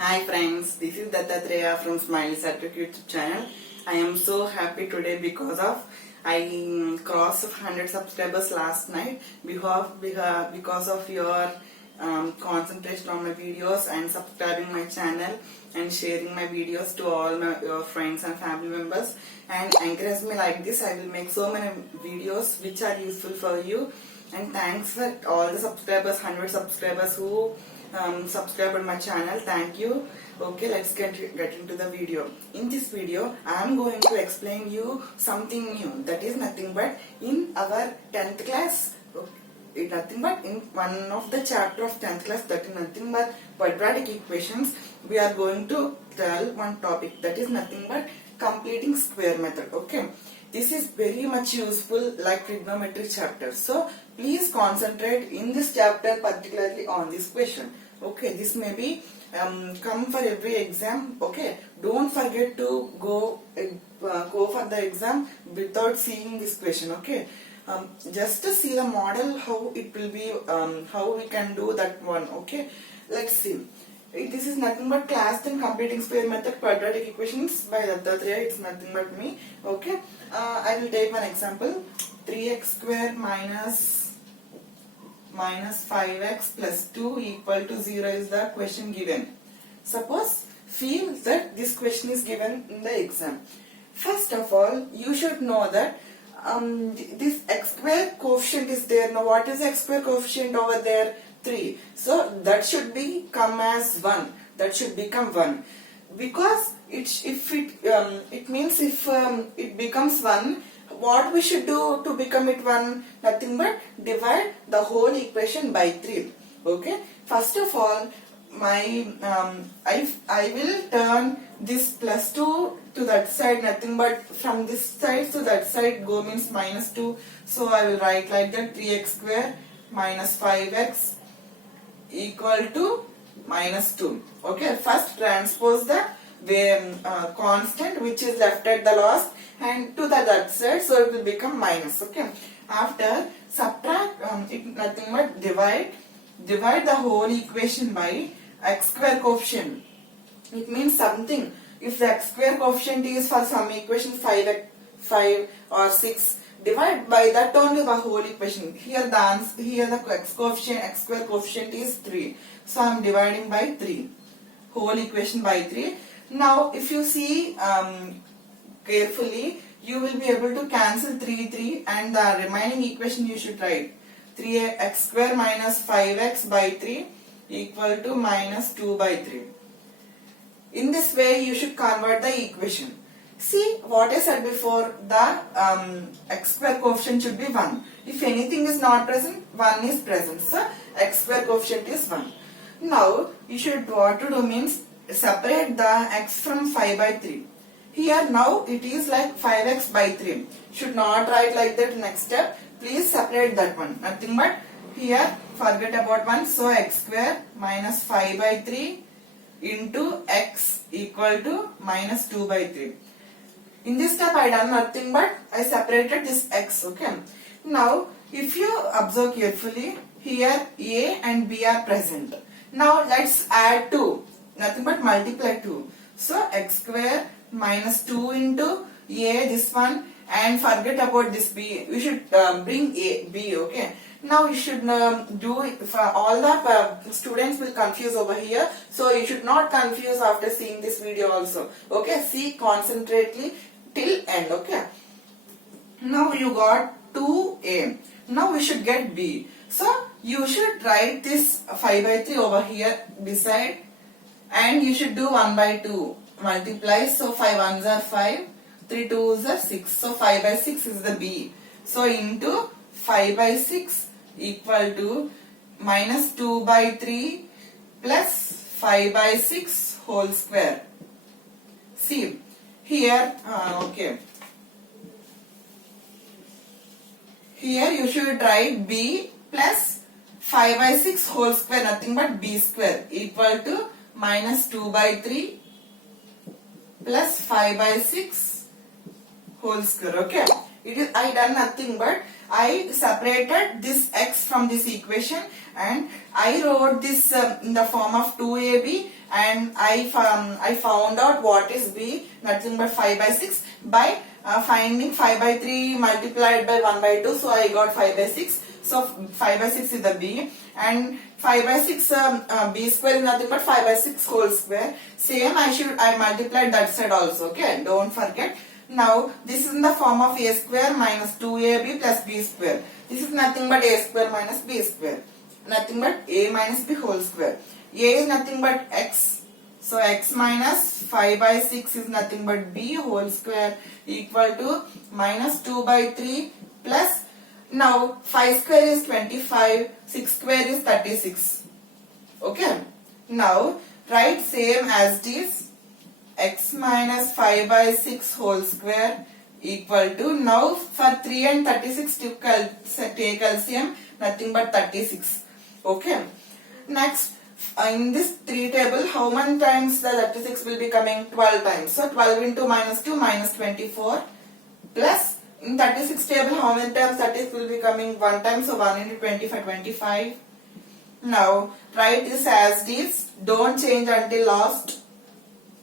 Hi friends, this is Dattatreya from Satwik YouTube channel. I am so happy today because of I crossed 100 subscribers last night because of your concentration on my videos and subscribing my channel and sharing my videos to all your friends and family members and encourage me like this. I will make so many videos which are useful for you, and thanks for all the subscribers, 100 subscribers who subscribe my channel. Thank you. Okay, let's get into the video. In this video I am going to explain you something new, that is nothing but in our 10th class, nothing but in one of the chapter of 10th class, that is nothing but quadratic equations. We are going to tell one topic, that is nothing but completing square method. Okay, this is very much useful like trigonometry chapter, so please concentrate in this chapter, particularly on this question. Okay, this may be come for every exam. Okay, don't forget to go for the exam without seeing this question. Okay, just to see the model, how it will be, how we can do that one. Okay, let's see. This is nothing but class 10 completing square method quadratic equations by Dattatreya. It's nothing but me. Okay, I will take one example. 3x square minus 5x plus 2 equal to 0 is the question given. Suppose feel that this question is given in the exam. First of all, you should know that this x square coefficient is there. Now what is x square coefficient over there? 3. So that should become as 1. That should become 1. Because it means if it becomes 1, what we should do to become it 1? Nothing but divide the whole equation by 3. Okay. First of all, I will turn this plus 2 to that side. Nothing but from this side to that side go means minus 2. So I will write like that: 3x square minus 5x equal to minus 2. Okay. First transpose the constant which is left at the last and to the that side, so it will become minus. Okay. After subtract it, nothing but divide the whole equation by x square coefficient. It means something. If the x square coefficient is for some equation 5 or 6, divide by that only the whole equation. Here the x square coefficient is 3. So I am dividing by 3. Whole equation by 3. Now if you see carefully, you will be able to cancel 3 and the remaining equation you should write 3x square minus 5x by 3 equal to minus 2 by 3. In this way you should convert the equation. See what I said before, the x square coefficient should be 1. If anything is not present, 1 is present. So x square coefficient is 1. Now you should, what to do means, separate the x from 5 by 3. Here now it is like 5x by 3. Should not write like that next step. Please separate that one. Nothing but here forget about 1. So x square minus 5 by 3 into x equal to minus 2 by 3. In this step I done nothing but I separated this x. Okay. Now if you observe carefully, here a and b are present. Now let's add 2. Nothing but multiply 2. So x square minus 2 into a, this one, and forget about this b. We should bring b. Okay. Now you should do it for all the students will confuse over here. So you should not confuse after seeing this video also. Okay. See concentrately till end. Okay. Now you got 2a. Now we should get b. So you should write this 5 by 3 over here beside, and you should do 1 by 2 multiply. So 5 ones are 5, 3 twos are 6. So 5 by 6 is the b. So into 5 by 6 equal to minus 2 by 3 plus 5 by 6 whole square. See here, okay. Here you should write b plus 5 by 6 whole square, nothing but b square, equal to minus 2 by 3 plus 5 by 6 whole square. Okay. I done nothing but I separated this x from this equation and I wrote this in the form of 2ab and I found out what is b, nothing but 5 by 6 by finding 5 by 3 multiplied by 1 by 2, so I got 5 by 6. So 5 by 6 is the b, and 5 by 6 b square is nothing but 5 by 6 whole square. Same I multiplied that side also, okay, don't forget. Now this is in the form of a square minus 2ab plus b square. This is nothing but a square minus b square, nothing but a minus b whole square. A is nothing but x, so x minus 5 by 6 is nothing but b whole square equal to minus 2 by 3 plus, now 5 square is 25, 6 square is 36. Okay, now write same as this, x minus 5 by 6 whole square equal to, now for 3 and 36 to take LCM, nothing but 36. Okay, next in this 3 table, how many times the 36 will be coming? 12 times. So 12 into minus 2 minus 24 plus, in 36 table how many times 36 will be coming? 1 time, so 1 into 25, 25. Now write this as this, don't change until last.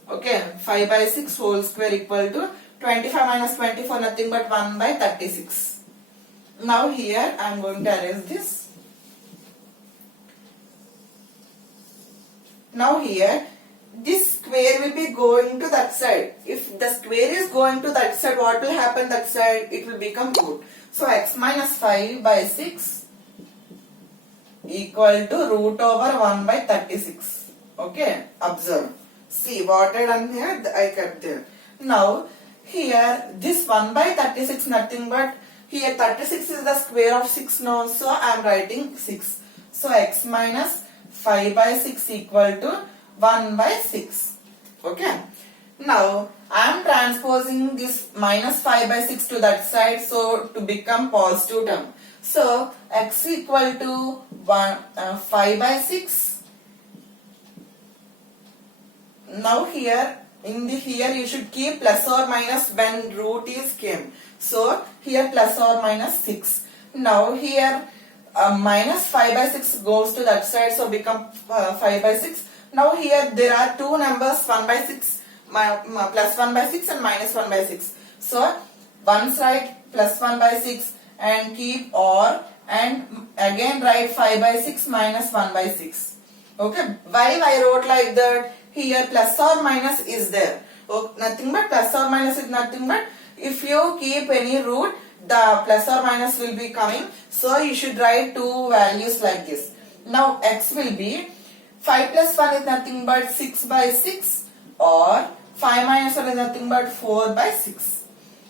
Okay, 5 by 6 whole square equal to 25 minus 24, nothing but 1 by 36. Now here I am going to erase this. Now here this square will be going to that side. If the square is going to that side, what will happen that side? It will become root. So x minus 5 by 6 equal to root over 1 by 36. Okay, observe. See what I done here, I kept there. Now here this 1 by 36 nothing but, here 36 is the square of 6 now, so I am writing 6. So x minus 5 by 6 equal to 1 by 6. Okay. Now I am transposing this minus 5 by 6 to that side, so to become positive term. So x equal to 5 by 6. Now here here you should keep plus or minus when root is came. So here plus or minus 6. Now here minus 5 by 6 goes to that side, so become 5 by 6. Now here there are two numbers, 1 by 6, plus 1 by 6 and minus 1 by 6. So one side plus 1 by 6 and keep or, and again write 5 by 6 minus 1 by 6. Okay, why I wrote like that? Here plus or minus is there. Oh, nothing but plus or minus is nothing but, if you keep any root, the plus or minus will be coming. So you should write two values like this. Now x will be 5 plus 1 is nothing but 6 by 6, or 5 minus 1 is nothing but 4 by 6.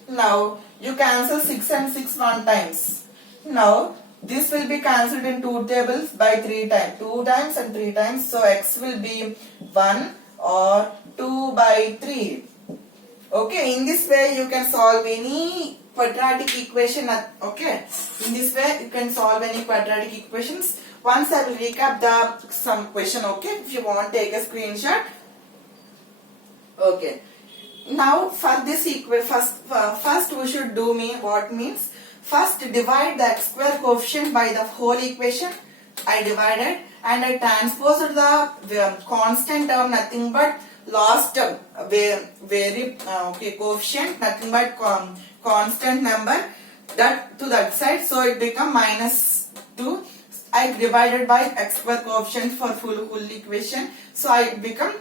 Now you cancel 6 and 6 1 times. Now this will be cancelled in two tables by 3 times, 2 times and 3 times. So x will be 1 or 2 by 3. Okay, in this way you can solve any quadratic equation. Okay, in this way you can solve any quadratic equations. Once I will recap the some question. Okay, if you want take a screenshot. Okay, now for this equation, first we should do what means. First divide the x square coefficient by the whole equation. I divided and I transposed the constant term, nothing but last term, coefficient, nothing but constant number, that to that side, so it become minus 2. I divided by x square coefficient for full equation, so I become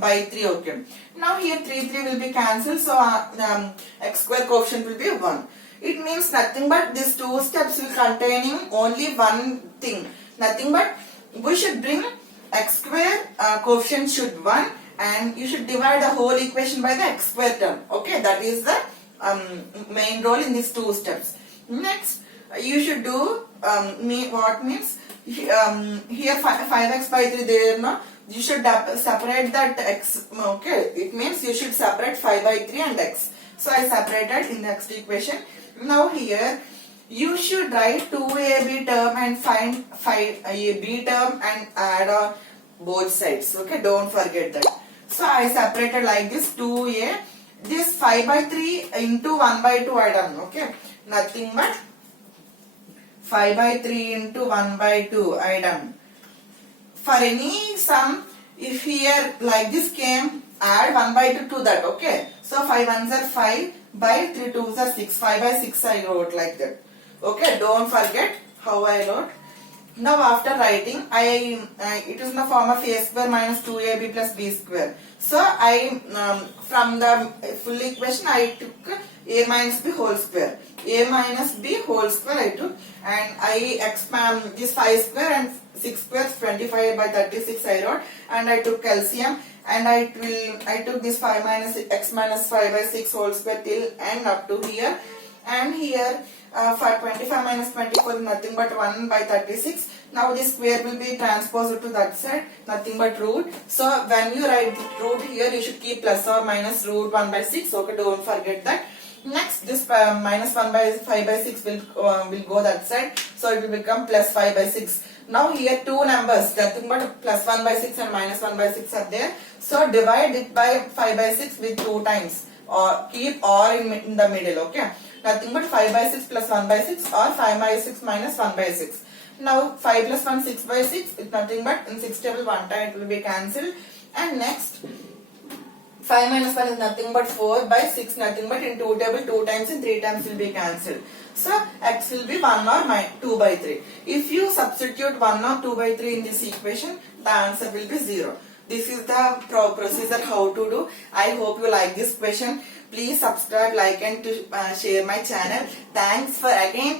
by 3. Okay, now here 3 will be cancelled, so x square coefficient will be 1. It means nothing but these two steps will containing only one thing, nothing but we should bring x square coefficient should 1 and you should divide the whole equation by the x square term. Okay, that is the main role in these two steps. Next you should do what means here 5x by 3 there, no, you should separate that x. Okay, it means you should separate 5 by 3 and x. So I separated in the next equation. Now here you should write 2ab term and find 5ab term and add on both sides. Okay, don't forget that. So I separated like this, 2a, this 5 by 3 into 1 by 2 I done. Okay, nothing but 5 by 3 into 1 by 2 I done. For any sum If here like this came, add 1 by 2 to that, okay. So 5 ones are 5 by 3 twos are 6. 5 by 6 I wrote like that. Okay, don't forget how I wrote. Now after writing, it is in the form of a square minus 2ab plus b square. So I from the full equation I took a minus b whole square. A minus b whole square I took, and I expand this 5 square and 6 squares 25 by 36 I wrote, and I took LCM, and I took this 5 minus x minus 5 by 6 whole square till and up to here, and here for 25 minus 24 is nothing but 1 by 36. Now this square will be transposed to that side, nothing but root. So when you write root here, you should keep plus or minus root 1 by 6. Okay, don't forget that. Next, this minus 1 by 5 by 6 will go that side. So it will become plus 5 by 6. Now here two numbers, nothing but plus 1 by 6 and minus 1 by 6 are there. So divide it by 5 by 6 with 2 times. Or keep or in the middle, okay. Nothing but 5 by 6 plus 1 by 6 or 5 by 6 minus 1 by 6. Now 5 plus 1 6 by 6 is nothing but in 6 table 1 time it will be cancelled. And next 5 minus 1 is nothing but 4 by 6, nothing but in 2 table 2 times and 3 times will be cancelled. So x will be 1 or 2 by 3. If you substitute 1 or 2 by 3 in this equation, the answer will be 0. This is the procedure how to do. I hope you like this question. Please subscribe, like and to share my channel. Thanks for again.